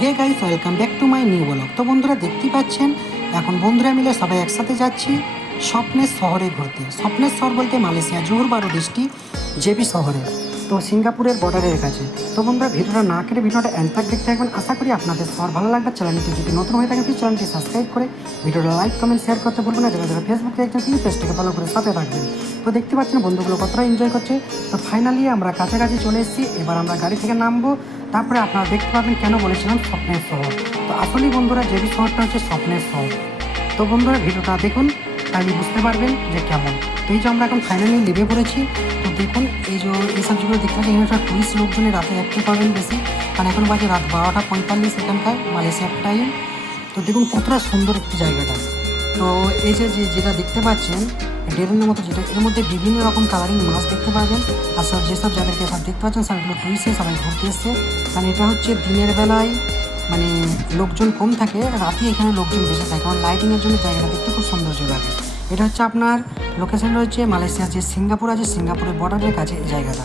Hey guys, welcome back to my new blog. তো বন্ধুরা দেখতেই পাচ্ছেন এখন বন্ধুরা মিলে সবাই একসাথে যাচ্ছি স্বপ্নের শহরে ঘুরতে। স্বপ্নের শহর বলতে মালয়েশিয়া জোহর বারো ডিস্ট্রিক্ট জেবি শহরে, তো সিঙ্গাপুরের বর্ডারের কাছে। তো বন্ধুরা ভিডিওটা না কেটে ভিডিওটা এন্ড তক দেখতে থাকবেন। আশা করি আপনাদের শহর ভালো লাগবে। চ্যানেলটি যদি নতুন হয়ে থাকেন চ্যানেলটি সাবস্ক্রাইব করে ভিডিওটা লাইক কমেন্ট শেয়ার করতে ভুলবেন না। যারা যারা ফেসবুকে দেখছেন প্লিজ পেজটাকে ফলো করে সাথে থাকবেন। তো দেখতে পাচ্ছেন বন্ধুগুলো কতটা এনজয় করছে। তো ফাইনালি আমরা কাছাকাছি চলে এসেছি। এবার আমরা গাড়ি থেকে নামবো, তারপরে আপনারা দেখতে পাবেন কেন বলেছিলাম স্বপ্নের শহর। তো আসলেই বন্ধুরা জেবি শহরটা হচ্ছে স্বপ্নের শহর। তো বন্ধুরা ভিডিওটা দেখুন, তাহলে বুঝতে পারবেন যে কেমন। তো এই যে আমরা এখন ফাইনালি নেমে পড়েছি। তো দেখুন এই যে এইসব যেগুলো দেখতে পাচ্ছি এখানে সব টুরিস্ট লোকজনের রাতে দেখতে পাবেন বেশি, কারণ এখন বাজে রাত 12:45 এখানকার মালয়েশিয়ার টাইম। তো দেখুন কতটা সুন্দর একটি জায়গাটা। তো এই যে যেটা দেখতে পাচ্ছেন ড্রেনের মতো, যেটা এর মধ্যে বিভিন্ন রকম কালারিং মাছ দেখতে পাবেন। আর সব যেসব যাদেরকে সব দেখতে পাচ্ছেন সব এগুলো টুরিস্টে সবাই ঘুরতে এসছে, কারণ এটা হচ্ছে দিনের বেলায় মানে লোকজন কম থাকে, রাতে এখানে লোকজন বেশি থাকে, কারণ লাইটিংয়ের জন্য জায়গাটা দেখতে খুব সৌন্দর্য লাগে। এটা হচ্ছে আপনার লোকেশন রয়েছে মালয়েশিয়ার যে সিঙ্গাপুর আছে, সিঙ্গাপুরের বর্ডারের কাছে এই জায়গাটা।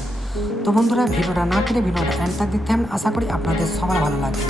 তো বন্ধুরা ভিডিওটা না কেটে ভিডিওটা এন্ড তক দেখতে থাকবেন। আশা করি আপনাদের সবার ভালো লাগবে।